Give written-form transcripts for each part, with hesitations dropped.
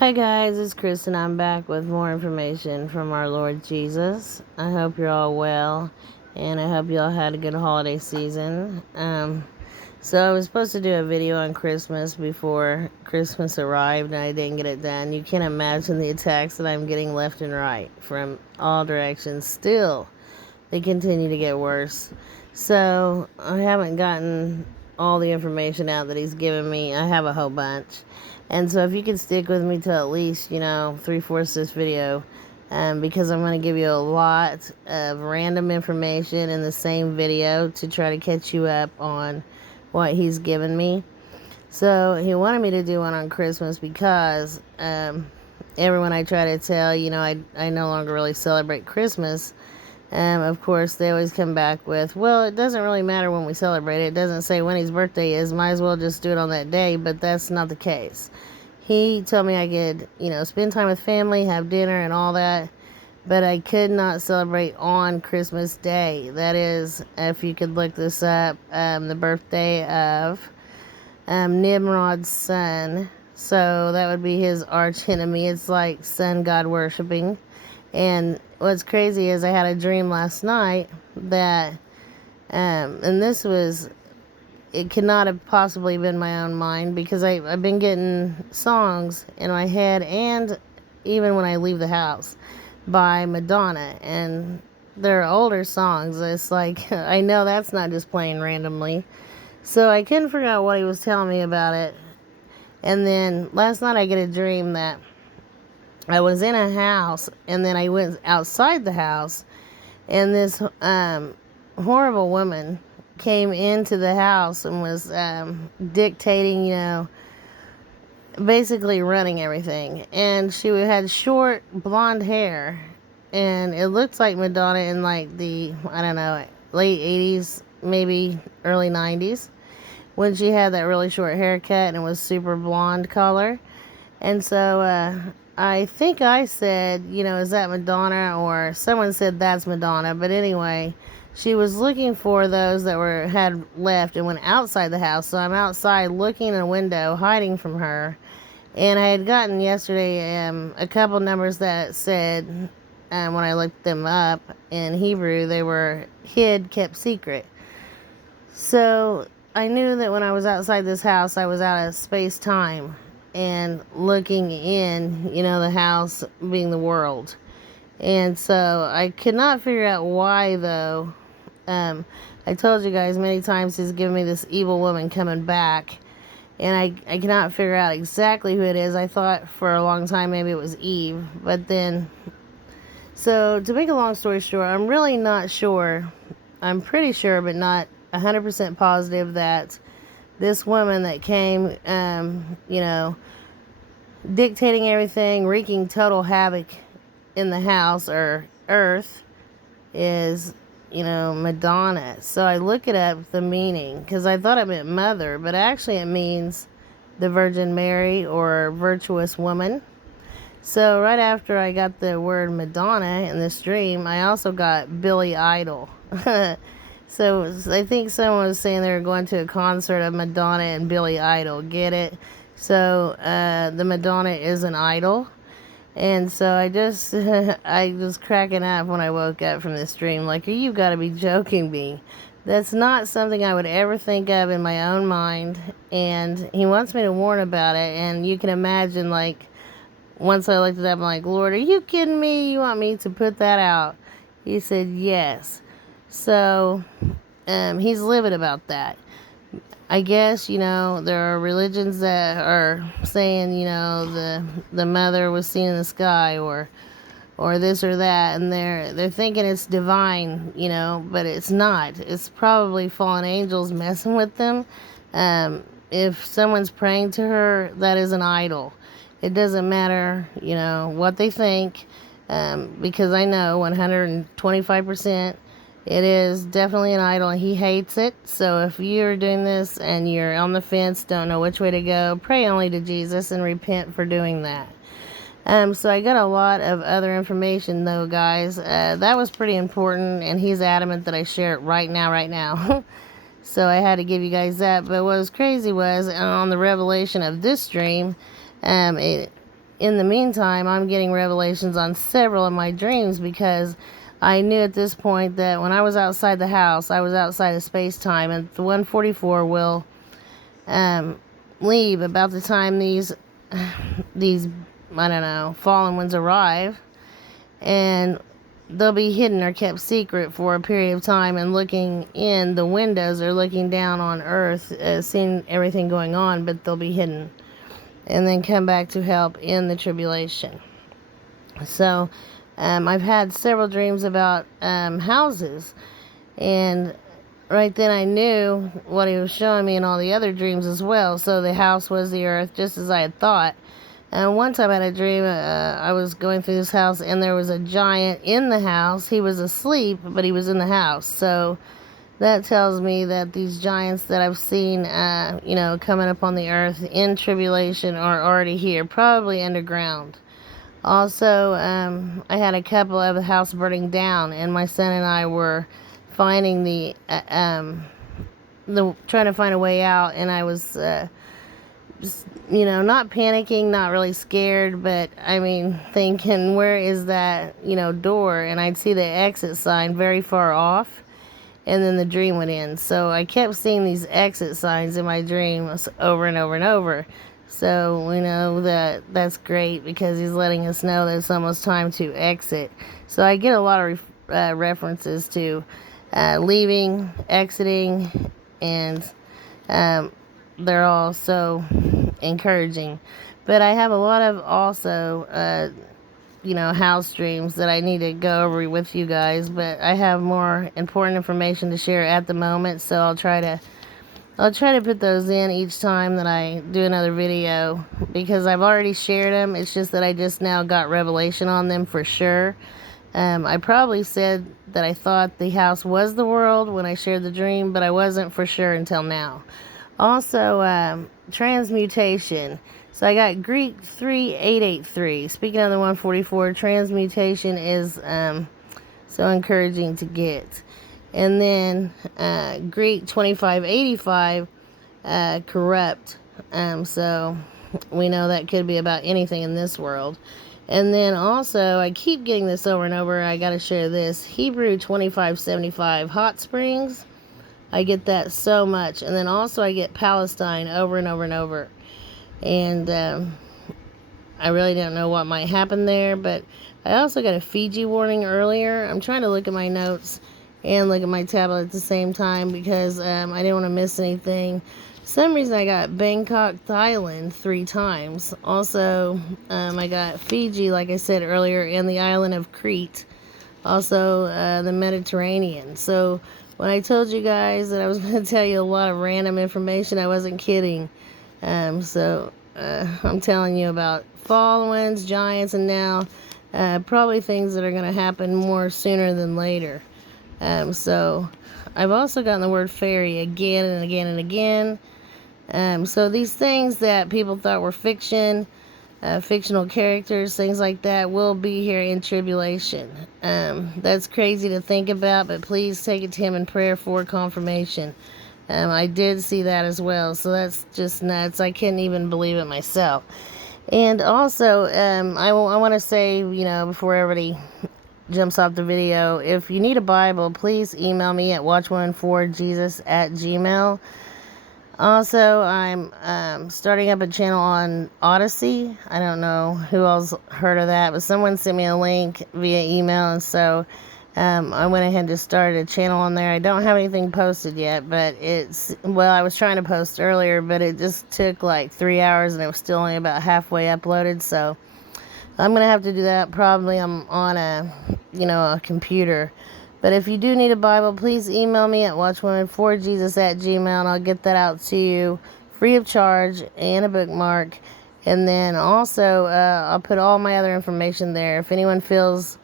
Hi guys, it's Chris and I'm back with more information from our Lord Jesus. I hope you're all well and I hope you all had a good holiday season. So I was supposed to do a video on Christmas before Christmas arrived and I didn't get it done. You can't imagine the attacks that I'm getting left and right from all directions. Still, they continue to get worse. So I haven't gotten all the information out that he's given me. I have a whole bunch. And so if you could stick with me till at least, 3/4 this video, because I'm going to give you a lot of random information in the same video to try to catch you up on what he's given me. So he wanted me to do one on Christmas because everyone I try to tell, I no longer really celebrate Christmas. Of course, they always come back with, well, it doesn't really matter when we celebrate it. It doesn't say when his birthday is. Might as well just do it on that day, but that's not the case. He told me I could, spend time with family, have dinner and all that, but I could not celebrate on Christmas Day. That is, if you could look this up, the birthday of Nimrod's son. So that would be his arch enemy. It's like sun god worshipping. And what's crazy is I had a dream last night that, and this was, it could not have possibly been my own mind because I've been getting songs in my head and even when I leave the house by Madonna. And they're older songs. It's like, I know that's not just playing randomly. So I couldn't figure out what he was telling me about it. And then last night I get a dream that I was in a house, and then I went outside the house, and this horrible woman came into the house and was dictating, basically running everything. And she had short blonde hair, and it looked like Madonna in like the, I don't know, late 80s, maybe early 90s, when she had that really short haircut and it was super blonde color. And so, I think I said, is that Madonna? Or someone said that's Madonna. But anyway, she was looking for those that had left and went outside the house. So I'm outside looking in a window, hiding from her. And I had gotten yesterday a couple numbers that said, when I looked them up in Hebrew, they were hid, kept secret. So I knew that when I was outside this house, I was out of space-time and looking in, the house being the world. And so I could not figure out why, though. I told you guys many times he's given me this evil woman coming back, and I cannot figure out exactly who it is. I thought for a long time maybe it was Eve, but then, so to make a long story short, I'm really not sure. I'm pretty sure, but not 100% positive that this woman that came, dictating everything, wreaking total havoc in the house or earth is, Madonna. So I look it up, the meaning, because I thought it meant mother, but actually it means the Virgin Mary or virtuous woman. So right after I got the word Madonna in this dream, I also got Billy Idol. So I think someone was saying they were going to a concert of Madonna and Billy Idol. Get it? So the Madonna is an idol. And so I was cracking up when I woke up from this dream. Like, you've got to be joking me. That's not something I would ever think of in my own mind. And he wants me to warn about it. And you can imagine, like, once I looked it up, I'm like, Lord, are you kidding me? You want me to put that out? He said, yes. So, he's livid about that. I guess, there are religions that are saying, the mother was seen in the sky or this or that, and they're thinking it's divine, but it's not. It's probably fallen angels messing with them. If someone's praying to her, that is an idol. It doesn't matter, what they think, because I know 125% it is definitely an idol, and he hates it. So if you're doing this and you're on the fence, don't know which way to go, pray only to Jesus and repent for doing that. So I got a lot of other information, though, guys. That was pretty important, and he's adamant that I share it right now. So I had to give you guys that. But what was crazy was, on the revelation of this dream, it in the meantime, I'm getting revelations on several of my dreams, because I knew at this point that when I was outside the house, I was outside of space-time, and the 144 will leave about the time these I don't know, fallen ones arrive, and they'll be hidden or kept secret for a period of time, and looking in the windows or looking down on Earth, seeing everything going on, but they'll be hidden, and then come back to help in the tribulation. So I've had several dreams about houses, and right then I knew what he was showing me in all the other dreams as well. So the house was the earth, just as I had thought. And one time I had a dream, I was going through this house, and there was a giant in the house. He was asleep, but he was in the house. So that tells me that these giants that I've seen, coming up on the earth in tribulation are already here, probably underground. Also, I had a couple of the house burning down, and my son and I were finding trying to find a way out, and I was just, not panicking, not really scared, but thinking, where is that, door? And I'd see the exit sign very far off, and then the dream would end. So I kept seeing these exit signs in my dreams over and over and over. So we know that that's great, because he's letting us know that it's almost time to exit. So I get a lot of references to leaving, exiting, and they're all so encouraging. But I have a lot of also, house dreams that I need to go over with you guys. But I have more important information to share at the moment, so I'll try to put those in each time that I do another video, because I've already shared them. It's just that I just now got revelation on them for sure. I probably said that I thought the house was the world when I shared the dream, but I wasn't for sure until now. Also, transmutation. So I got Greek 3883. Speaking of the 144, transmutation is so encouraging to get. And then Greek 2585, corrupt. So we know that could be about anything in this world. And then also, I keep getting this over and over, I got to share this. Hebrew 2575, hot springs. I get that so much. And then also I get Palestine over and over and over. And I really don't know what might happen there. But I also got a Fiji warning earlier. I'm trying to look at my notes and look at my tablet at the same time, because I didn't want to miss anything. For some reason I got Bangkok, Thailand 3 times. Also, I got Fiji, like I said earlier, and the island of Crete. Also, the Mediterranean. So when I told you guys that I was going to tell you a lot of random information, I wasn't kidding. I'm telling you about fallen ones, giants, and now probably things that are going to happen more sooner than later. So I've also gotten the word fairy again and again and again. So these things that people thought were fiction, fictional characters, things like that, will be here in tribulation. That's crazy to think about, but please take it to him in prayer for confirmation. I did see that as well, so that's just nuts. I couldn't even believe it myself. And also, I want to say, before everybody jumps off the video, if you need a Bible, please email me at watchwomanforjesus@gmail.com. Also, I'm starting up a channel on Odyssey. I don't know who else heard of that, but someone sent me a link via email, and so I went ahead and just started a channel on there. I don't have anything posted yet, but I was trying to post earlier, but it just took like 3 hours, and it was still only about halfway uploaded, so I'm going to have to do that. Probably I'm on a computer. But if you do need a Bible, please email me at watchwomanforjesus@gmail.com, and I'll get that out to you free of charge, and a bookmark. And then also, I'll put all my other information there. If anyone feels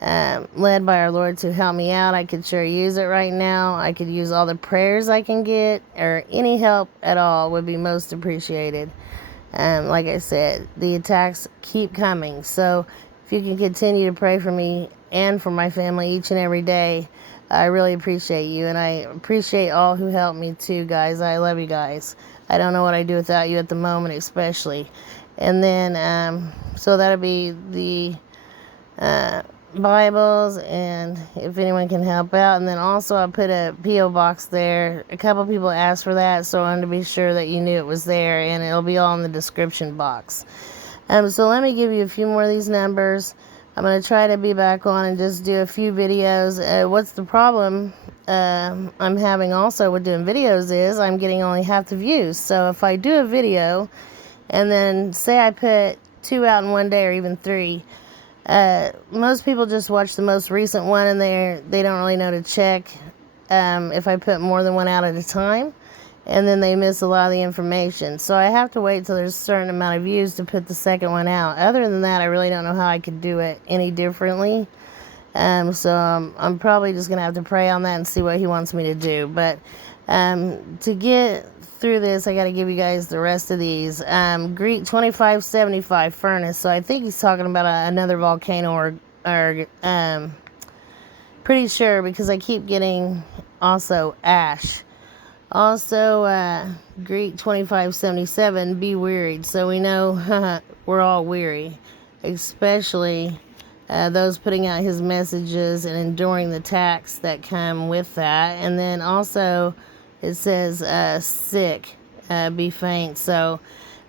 led by our Lord to help me out, I could sure use it right now. I could use all the prayers I can get, or any help at all would be most appreciated. Like I said, the attacks keep coming. So if you can continue to pray for me and for my family each and every day, I really appreciate you. And I appreciate all who help me too, guys. I love you guys. I don't know what I'd do without you at the moment, especially. And then, so that'll be the Bibles, and if anyone can help out. And then also I put a P.O. box there. A couple people asked for that, so I wanted to be sure that you knew it was there, and it'll be all in the description box. So let me give you a few more of these numbers. I'm going to try to be back on and just do a few videos. What's the problem I'm having also with doing videos is I'm getting only half the views. So if I do a video and then say I put 2 out in one day or even 3, most people just watch the most recent one, and they don't really know to check if I put more than one out at a time, and then they miss a lot of the information. So I have to wait till there's a certain amount of views to put the second one out. Other than that, I really don't know how I could do it any differently. So I'm probably just gonna have to pray on that and see what he wants me to do. But to get through this, I got to give you guys the rest of these. Greek 2575 furnace. So I think he's talking about another volcano, or pretty sure, because I keep getting also ash. Also, Greek 2577, be wearied. So we know we're all weary, especially those putting out his messages and enduring the attacks that come with that. And then also it says sick, be faint. So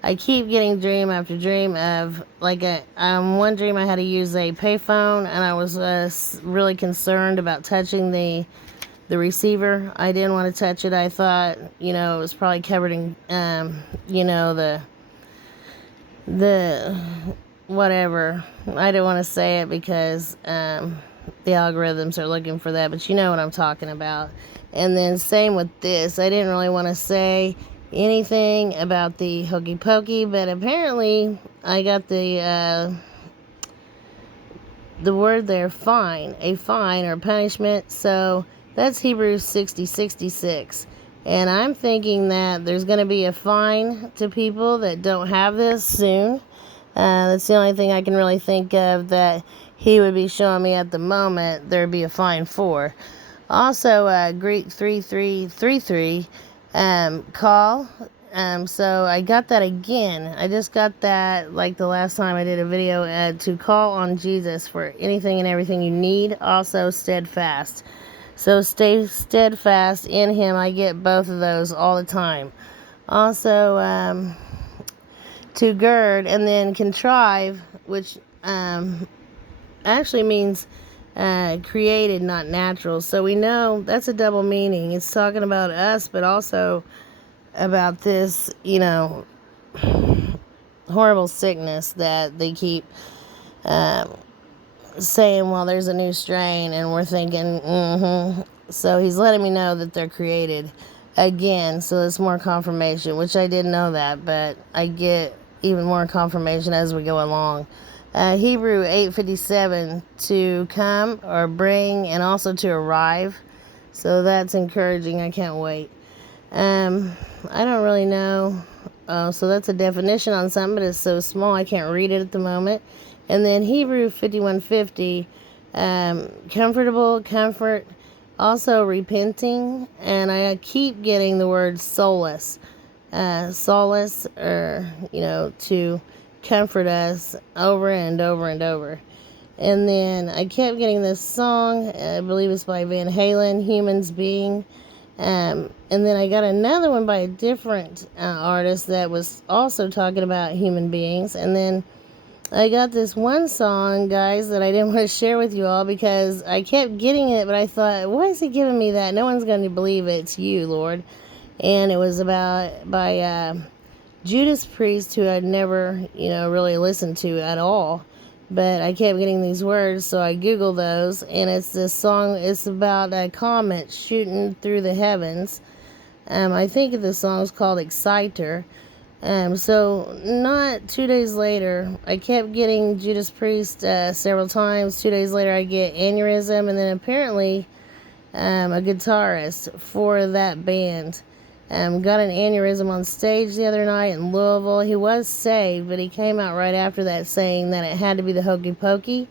I keep getting dream after dream of, like, one dream I had to use a payphone, and I was really concerned about touching the receiver. I didn't want to touch it. I thought, it was probably covered in, the whatever. I don't want to say it because the algorithms are looking for that, but you know what I'm talking about. And then same with this. I didn't really want to say anything about the hokey pokey, but apparently I got the word there, fine, a fine or punishment. So that's Hebrews 60:66. And I'm thinking that there's going to be a fine to people that don't have this soon. That's the only thing I can really think of that he would be showing me at the moment there'd be a fine for. Also, Greek 3333, call. So I got that again. I just got that like the last time I did a video, to call on Jesus for anything and everything you need. Also, steadfast. So stay steadfast in him. I get both of those all the time. Also, to gird, and then contrive, which actually means created, not natural. So we know that's a double meaning. It's talking about us, but also about this, horrible sickness that they keep saying, well, there's a new strain, and we're thinking, So he's letting me know that they're created again. So it's more confirmation, which I didn't know that, but I get even more confirmation as we go along. Hebrew 8:57, to come or bring, and also to arrive. So that's encouraging. I can't wait. I don't really know. So that's a definition on something, but it's so small I can't read it at the moment. And then Hebrew 51:50, comfortable, comfort, also repenting. And I keep getting the word solace. Solace, or, to comfort us over and over and over. And then I kept getting this song, I believe it's by Van Halen, Humans Being. And then I got another one by a different artist that was also talking about human beings. And then I got this one song, guys, that I didn't want to share with you all because I kept getting it, but I thought, why is he giving me that? No one's going to believe it. It's you, Lord. And it was by Judas Priest, who I'd never, really listened to at all. But I kept getting these words, so I Googled those, and it's this song. It's about a comet shooting through the heavens. I think the song's called Exciter. So not 2 days later, I kept getting Judas Priest several times. 2 days later, I get Aneurysm, and then apparently a guitarist for that band got an aneurysm on stage the other night in Louisville. He was saved, but he came out right after that saying that it had to be the hokey pokey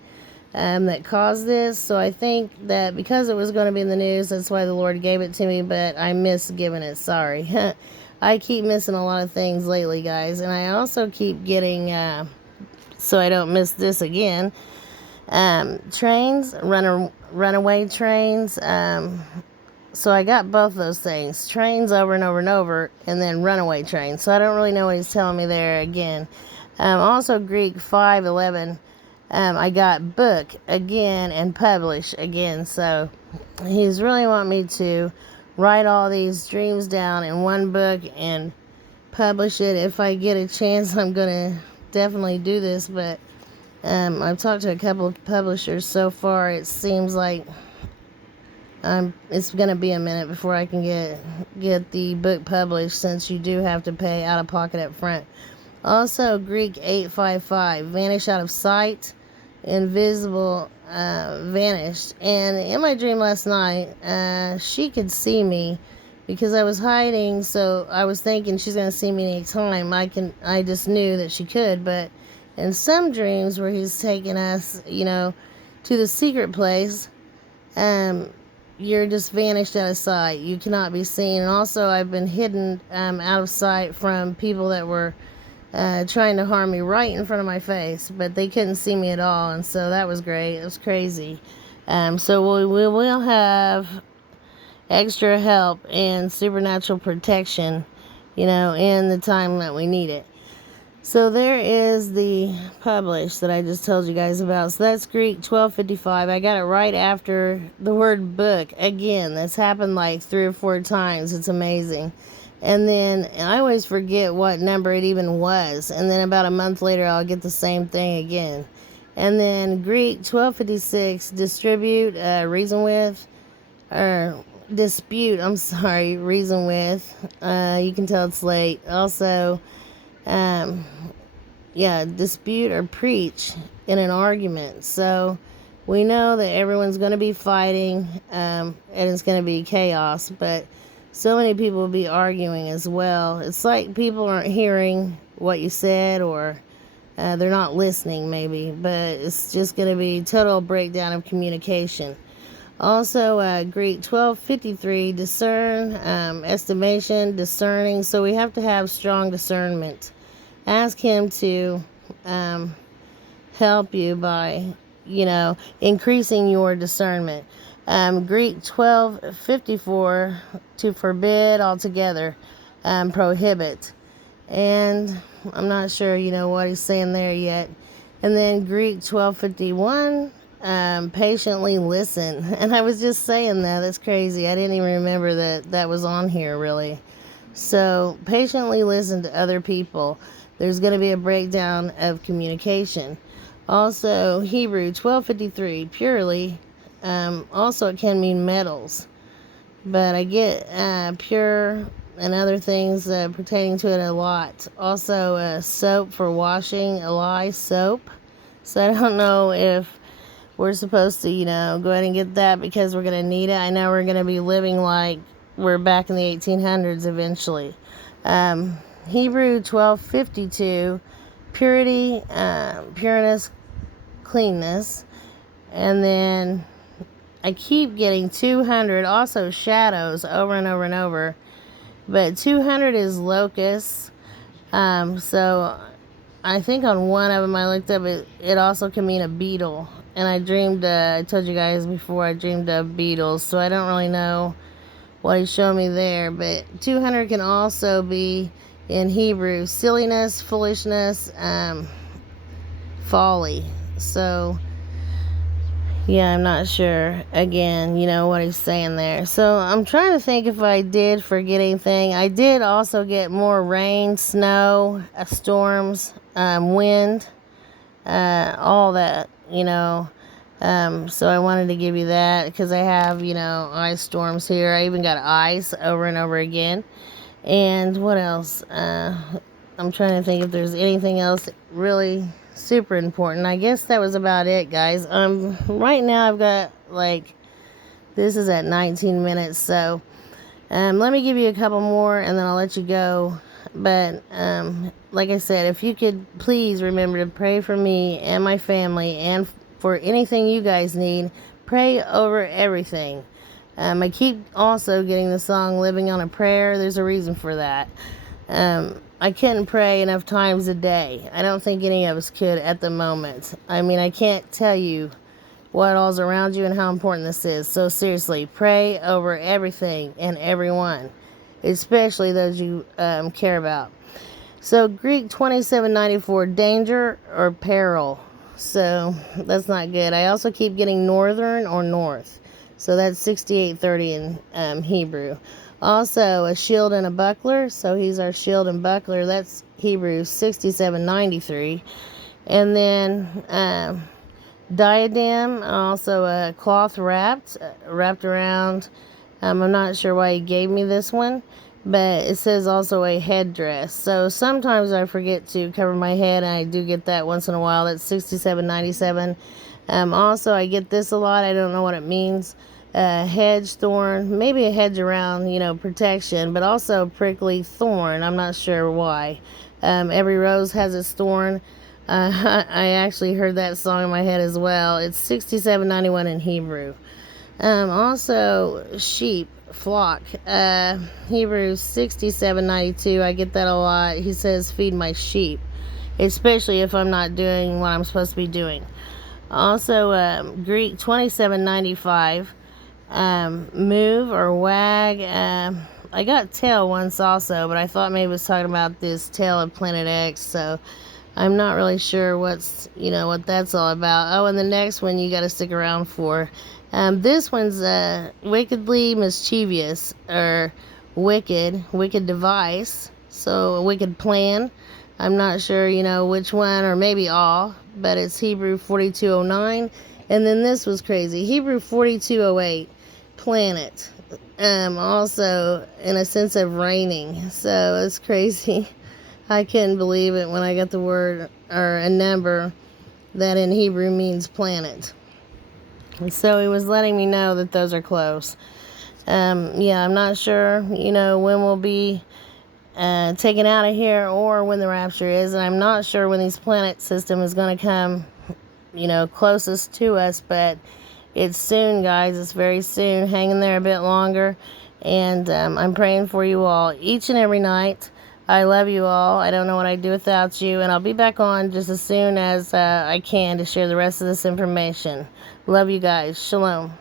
that caused this. So I think that because it was going to be in the news, that's why the Lord gave it to me, but I missed giving it. Sorry. I keep missing a lot of things lately, guys, and I also keep getting, so I don't miss this again, trains, runaway trains. So I got both those things, trains over and over and over, and then runaway trains. So I don't really know what he's telling me there again. Also Greek 5:11, I got book again and publish again. So he's really wanting me to write all these dreams down in one book and publish it. If I get a chance, I'm going to definitely do this, but I've talked to a couple of publishers so far. It seems like it's going to be a minute before I can get the book published, since you do have to pay out of pocket up front. Also, Greek 855, vanish out of sight, invisible, vanished. And in my dream last night, she could see me because I was hiding, so I was thinking she's going to see me anytime. I just knew that she could, but in some dreams where he's taking us, to the secret place, you're just vanished out of sight. You cannot be seen. And also, I've been hidden out of sight from people that were trying to harm me right in front of my face, but they couldn't see me at all, and so that was great. It was crazy. So we will have extra help and supernatural protection, in the time that we need it. So there is the publish that I just told you guys about. So that's Greek 1255. I got it right after the word book again. That's happened like 3 or 4 times. It's amazing. And then I always forget what number it even was. And then about a month later, I'll get the same thing again. And then Greek 1256, distribute, reason with, or dispute, reason with. You can tell it's late. Also, dispute or preach in an argument. So we know that everyone's going to be fighting, and it's going to be chaos, but so many people will be arguing as well. It's like people aren't hearing what you said, or they're not listening maybe, but it's just going to be total breakdown of communication. Also, Greek 1253, discern, estimation, discerning. So we have to have strong discernment. Ask him to help you by, increasing your discernment. Greek 1254, to forbid altogether, prohibit. And I'm not sure, what he's saying there yet. And then Greek 1251, patiently listen. And I was just saying that. That's crazy. I didn't even remember that was on here, really. So patiently listen to other people. There's going to be a breakdown of communication. Also, Hebrew 1253, purely. Also, it can mean metals. But I get pure and other things pertaining to it a lot. Also, soap for washing, soap. So I don't know if we're supposed to, go ahead and get that because we're going to need it. I know we're going to be living like we're back in the 1800s eventually. Hebrew 1252, purity, pureness, cleanness. And then I keep getting 200, also shadows, over and over and over. But 200 is locusts. So I think on one of them I looked up, it also can mean a beetle. And I dreamed, I told you guys before, I dreamed of beetles. So I don't really know what he showed me there. But 200 can also be, in Hebrew, silliness, foolishness, folly. So yeah, I'm not sure, again, what he's saying there. So I'm trying to think if I did forget anything. I did also get more rain, snow, storms, wind, all that, So I wanted to give you that because I have, ice storms here. I even got ice over and over again. And what else? I'm trying to think if there's anything else really super important. I guess that was about it, guys. Right now I've got this is at 19 minutes, so let me give you a couple more and then I'll let you go. But like I said, if you could please remember to pray for me and my family, and for anything you guys need, pray over everything. I keep also getting the song Living on a Prayer. There's a reason for that. I couldn't pray enough times a day. I don't think any of us could at the moment. I mean, I can't tell you what all's around you and how important this is. So seriously, pray over everything and everyone, especially those you care about. So Greek 2794, danger or peril. So that's not good. I also keep getting northern or north. So that's 6830 in Hebrew. Also a shield and a buckler. So he's our shield and buckler. That's Hebrew 6793. And then diadem, also a cloth wrapped around. I'm not sure why he gave me this one, but it says also a headdress. So sometimes I forget to cover my head, and I do get that once in a while. That's 67.97. Also, I get this a lot. I don't know what it means. Hedge, thorn, maybe a hedge around, protection, but also prickly thorn. I'm not sure why. Every rose has its thorn. I actually heard that song in my head as well. It's 67.91 in Hebrew. Also, sheep, flock, Hebrew 67.92. I get that a lot. He says, feed my sheep, especially if I'm not doing what I'm supposed to be doing. Also, Greek 27.95, move or wag. I got tail once also, but I thought maybe it was talking about this tail of Planet X, so I'm not really sure what that's all about. Oh, and the next one you got to stick around for. This one's wickedly mischievous, or wicked device. So a wicked plan. I'm not sure, which one, or maybe all, but it's Hebrew 4209. And then this was crazy. Hebrew 4208, planet. Also in a sense of raining. So it's crazy. I couldn't believe it when I got the word or a number that in Hebrew means planet. And so he was letting me know that those are close. Yeah, I'm not sure, when we'll be taken out of here or when the rapture is. And I'm not sure when these planet system is going to come, closest to us. But it's soon, guys. It's very soon. Hang in there a bit longer. And I'm praying for you all each and every night. I love you all. I don't know what I'd do without you. And I'll be back on just as soon as I can to share the rest of this information. Love you guys. Shalom.